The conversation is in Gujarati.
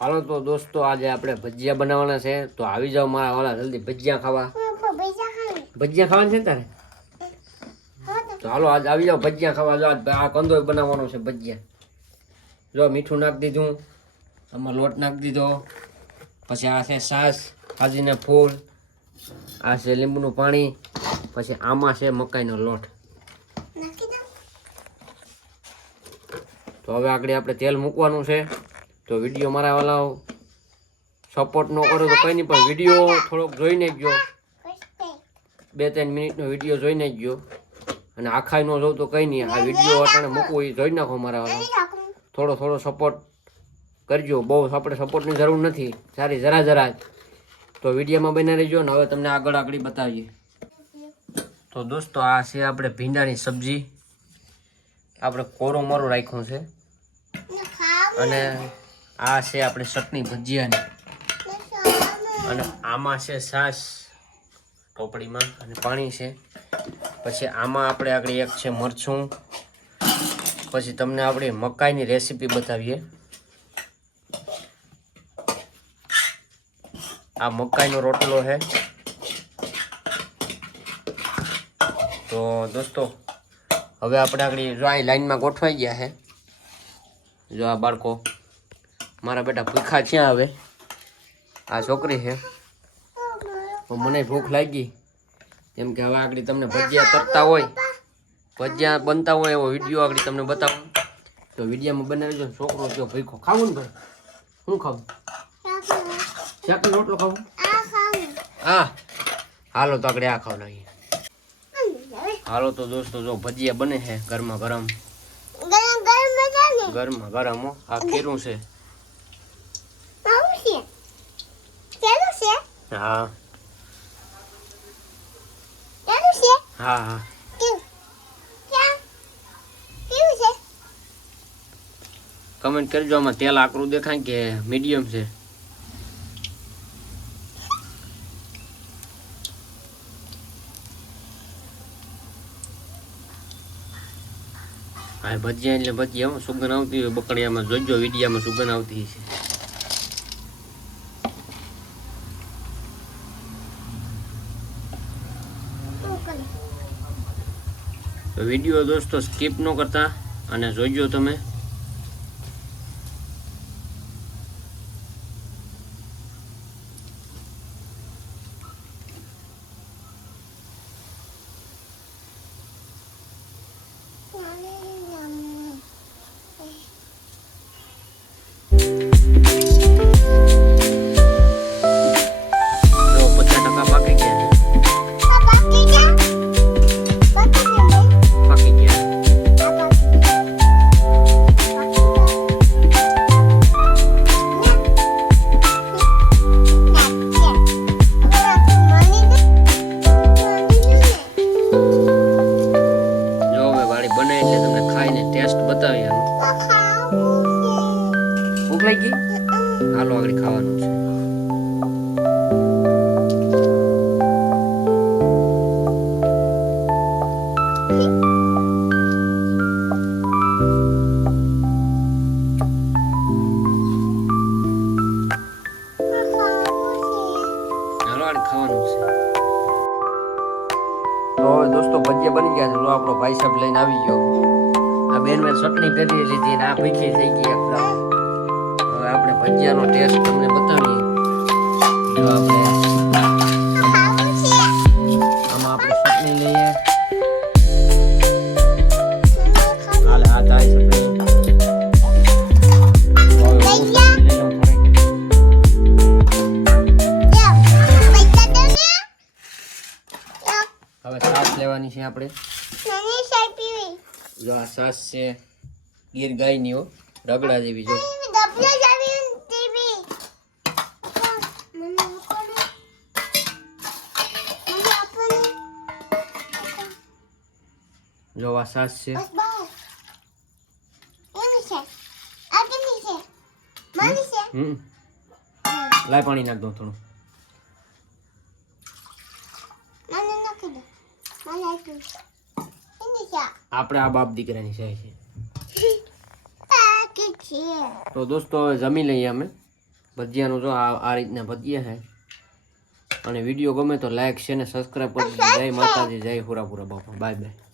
હાલો તો દોસ્તો આજે આપણે ભજીયા બનાવવાના છે. તો આવી જાઓ મારા વાલા જલ્દી ભજીયા ખાવા. ભજીયા ખાવાના. છે ને તારે? તો. હાલો આજ આવી જાઓ ભજીયા ખાવા. જો આ કંદોય બનાવવાનો છે ભજીયા. જો મીઠું નાખી દીધું આમાં લોટ નાખી દીધો. પછી આ છે સાસ ભાજીના ફૂલ આ છે લીંબુનું પાણી પછી આમાં છે મકાઈનો લોટ. તો હવે આગળ આપણે તેલ મૂકવાનું છે. તો વીડિયો મારા વાલા સપોર્ટ ન કરો તો કંઈ નહીં પણ વીડિયો થોડોક જોઈને નાખજો ગયો બે ત્રણ મિનિટનો વીડિયો જોઈને જ ગયો અને આખાય ન જોઉં તો કંઈ નહીં આ વીડિયો અટાણે મૂકવો એ જોઈ નાખો મારા વાલા થોડો થોડો સપોર્ટ કરજો બહુ આપણે સપોર્ટની જરૂર નથી. સારી જરા જરા. તો વિડીયોમાં બને રહેજો ને હવે તમને આગળ આગળ બતાવીએ. તો દોસ્તો આ છે આપણે ભીંડાની સબ્જી. આપણે કોરો મરો રાખ્યું છે. અને આ છે આપણે ચટણી ભજીયાની. અને આમાં છે છાશ ટોપડીમાં અને પાણી છે. પછી આમાં આપણે આગળ એક છે મરચું. પછી તમને આપણે મકાઈની રેસીપી બતાવીએ. આ મકાઈનો રોટલો છે. તો દોસ્તો, હવે આપણે આગળ અહીં લાઈનમાં ગોઠવાઈ ગયા છે. જો આ બાળકો મારા બેટા ભૂખા ક્યાં આવે આ છોકરી છે. મને ભૂખ લાગી. કેમ કે હવે આગળ તમને ભજીયા તરતા હોય. ભજીયા બનતા હોય એવો વીડિયો આગળ તમને બતાવું. તો વિડીયામાં બનાવી દો છોકરો જો ભૂખો ખાવું ને ભાઈ? શું ખાવું? શાકનો રોટલો ખાવું? હા. હાલો તો આગળ આ ખાવ લાગીએ હાલો તો દોસ્તો જો ભજીયા બને છે ગરમા. ગરમ ગરમ ગરમ આ કેરું છે? હા. હા હા. કમેન્ટ કરજો આમાં તેલ આકરું દેખાય કે મીડિયમ છે? હા ભજીયા એટલે ભજીયા સુગંધ આવતી હોય બકડિયામાં જોજો વિડીયામાં સુગંધ આવતી છે તો વીડિયો દોસ્તો સ્કીપ ન કરતા અને જોજો તમે. વાળી એટલે તમને ખાઈને ટેસ્ટ બતાવી આનો ભૂખ લાગી હાલો આગળ ખાવાનું છે. હવે દોસ્તો, ભજીયા બની ગયા છે. લો આપણો ભાઈ સાહેબ લઈને આવી ગયો. આ બેન મેં ચટણી પહેરી લીધી ને આ ભીખી થઈ ગઈ આપણે. હવે આપણે ભજીયાનો ટેસ્ટ તમને બતાવીએ. હવે છાશ લેવાની છે આપણે. જો આ છાશ છે ગીર ગાયની હો રગડા જેવી જો. જો આ છાશ છે. લાય પાણી નાખ દો થોડું. આપણે આ બાપ દીકરાની છે. છે. તો દોસ્તો હવે જમી લઈએ અમે. ભજીયાનું જો આ આ રીતના ભજીયા છે. અને વીડિયો ગમે તો લાઈક છે ને સબસ્ક્રાઈબ કરી જય માતાજી જય હુરાપુરા બાપા. Bye bye